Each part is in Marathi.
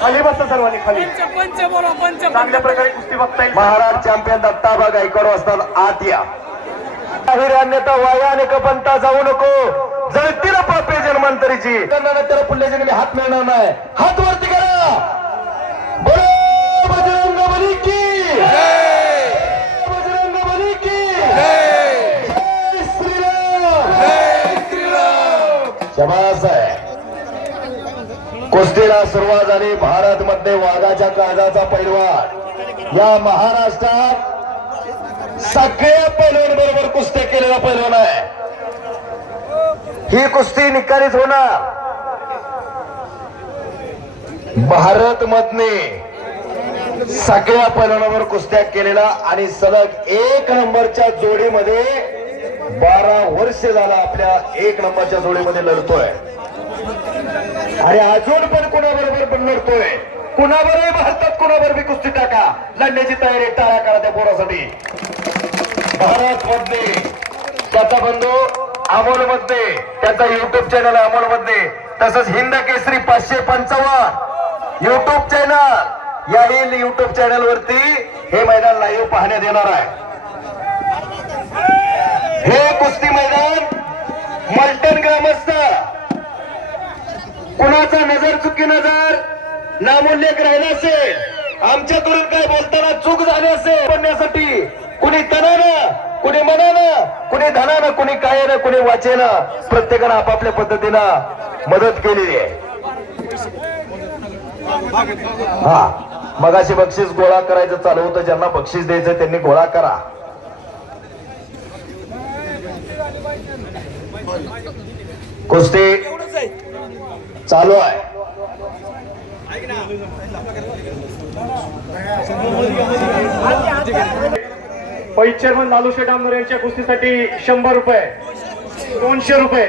खाली बसता सर्वांनी खाली. चांगल्या प्रकारे कुस्ती बघता येईल. महाराज चॅम्पियन दत्ताबा गायकवाड असतात आत या. अन्यथा वायाने कपंता जाऊ नको. जळतील पापे जन्मांतरीची. त्याला पुढल्या जन्मी हात मिळणार नाही. हात वरती करा. बोलो बजरंग बली की जय. बजरंग बली की जय. जय श्रीराम. जय श्रीराम. शाबास आहे. कुस्तीला सुरुवात झाली. भारत मध्ये वाघाच्या काळजाचा पैलवान. या महाराष्ट्रात सगळ्या पैलवान बरोबर कुस्ती केलेला पैलवान आहे. ही कुस्ती निकालीच होणार. भारत मधने सगळ्या पैलवानावर कुस्त्या केलेला आणि सलग 1 नंबरच्या जोडीमध्ये 12 वर्ष झाला आपल्या 1 नंबरच्या जोडीमध्ये लढतोय. आणि अजून पण कुणाबरोबर पण लढतोय. कुणाबरोबर भारतात कुणाबरोबर बी कुस्ती टाका. लढण्याची तयारी टाळा करा त्या पोरासाठी. भारत मध्ये त्याचा बंधू अमोल मध्ये त्याचा युट्यूब चॅनल आहे. अमोल मध्ये तसंच हिंद केसरी 555 युट्यूब चॅनल. या युट्यूब चॅनल वरती हे मैदान लाईव्ह पाहण्यात येणार आहे. हे कुस्ती मैदान मल्टन ग्रामस्थ. कुणाचा नजर चुकी नजर नामोल्लेख राहिला असेल. आमच्याकडून काय बोलताना चूक झाली असेल म्हणण्यासाठी कुणी तनानं, कुणी मनानं, कुणी धनानं, कुणी कायानं, कुणी वाचेनं प्रत्येकानं आपापल्या पद्धतीनं मदत केलेली आहे. हा मगाशी बक्षीस गोळा करायचं चालू होतं. ज्यांना बक्षीस द्यायचं त्यांनी गोळा करा. कुस्ती चालू आहे. व्हाईस चेअरमन लालूशेठ आमदार यांच्या कुस्तीसाठी 100 रुपये, 200 रुपये.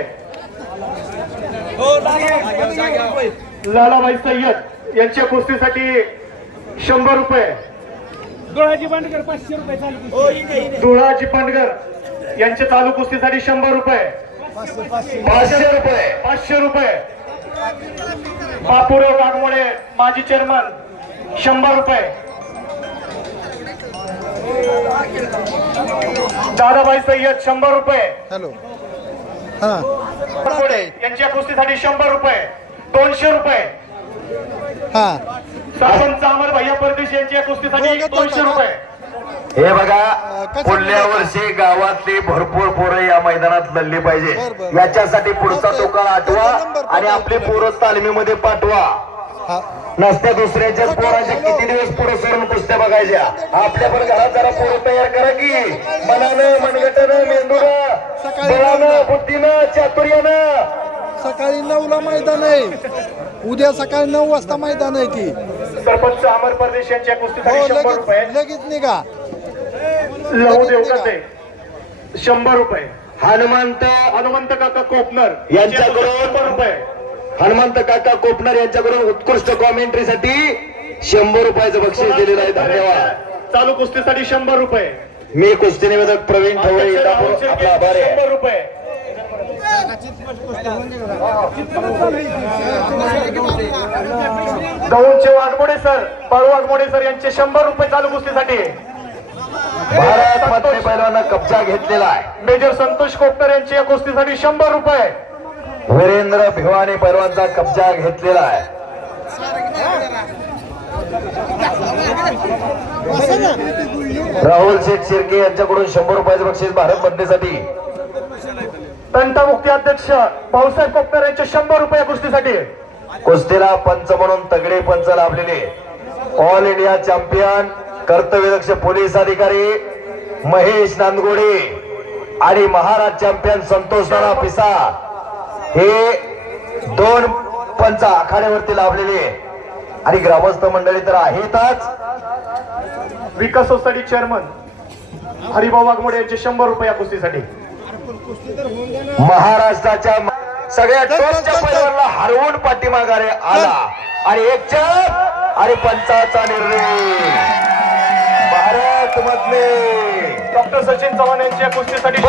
लालाबाई सय्यद यांच्या कुस्तीसाठी 100 रुपये. धुळाजी पांडकर 500 रुपये. धुळाजी पांडकर यांच्या चालू कुस्तीसाठी 100 रुपये. 500 रुपये. 500 रुपये. बापूराव वाघमोडे माजी चेअरमन 100 रुपये. दादाबाई सय्यद 100 रुपये. हॅलो यांच्या कुस्तीसाठी 100 रुपये. 200 रुपये. सरपंच अमर भैया परदेशी यांच्या कुस्तीसाठी 200 रुपये. हे बघा पुढल्या वर्षी गावातली भरपूर पोरं या मैदानात लढली पाहिजे. याच्यासाठी पुढचा टोकाला आठवा आणि आपली पोरं तालमीमध्ये पाठवा. नसत्या दुसऱ्याच्या पोराच्या किती दिवस पुढे सोडून कुस्त्या बघायच्या. आपल्या पण घरात जरा पोरं तयार करा की मनानं, मनगटानं, मेंदूनं, बळानं, बुद्धीनं, चातुर्यानं. सकाळी 9ला मैदान आहे. उद्या सकाळी 9 वाजता मैदान आहे की. सरपंच अमर परदेश यांच्या कुस्तीसाठी 100 रुपये. लगेच निघा. लहू देवकाते 100 रुपये. हनुमंत काका कोपनर यांच्याकडून 100 रुपये. हनुमंत काका कोपनर यांच्याकडून उत्कृष्ट कॉमेंट्रीसाठी 100 रुपयाचं बक्षीस दिलेलं आहे. धन्यवाद. चालू कुस्तीसाठी 100 रुपये. मी कुस्ती निवेदक प्रवीण ठवळे आपला आभार आहे. 100 रुपये. दौंडचे वाघमोडे सर, पाळू वाघमोडे सर यांचे 100 रुपये चालू कुस्तीसाठी. भारत मध्ये पैलवानांना कब्जा घेतलेला आहे. मेजर संतोष कोपनर यांची या कुस्तीसाठी 100 रुपये. वीरेंद्र भिवानी पैलवानचा कब्जा घेतलेला आहे. राहुल शेठ शिर्के यांच्याकडून 100 रुपयाचं बक्षीस भारत मधनेसाठी. तंटामुक्ती अध्यक्ष भाऊसाहेब कोपनर यांचे 100 रुपये कुस्तीसाठी. कुस्तीला पंच म्हणून तगडे पंच लाभलेले ऑल इंडिया चॅम्पियन कर्तव्यदक्ष पोलीस अधिकारी महेश नांदगोडे आणि महाराज चॅम्पियन संतोष नाना पिसा हे 2 पंच आखाड्यावरती लाभलेले आणि ग्रामस्थ मंडळी तर आहेतच. विकास सोसायटी चेअरमन हरिभाऊ वाघमोडे यांचे 100 रुपये या कुस्तीसाठी. महाराष्ट्राच्या सगळ्या टॉपच्या पैलवानाला हरवून पाठीमागारे आला आणि एक चाप आणि पंचाचा निर्णय. भारत मधले डॉक्टर सचिन चव्हाण यांच्या कुस्तीसाठी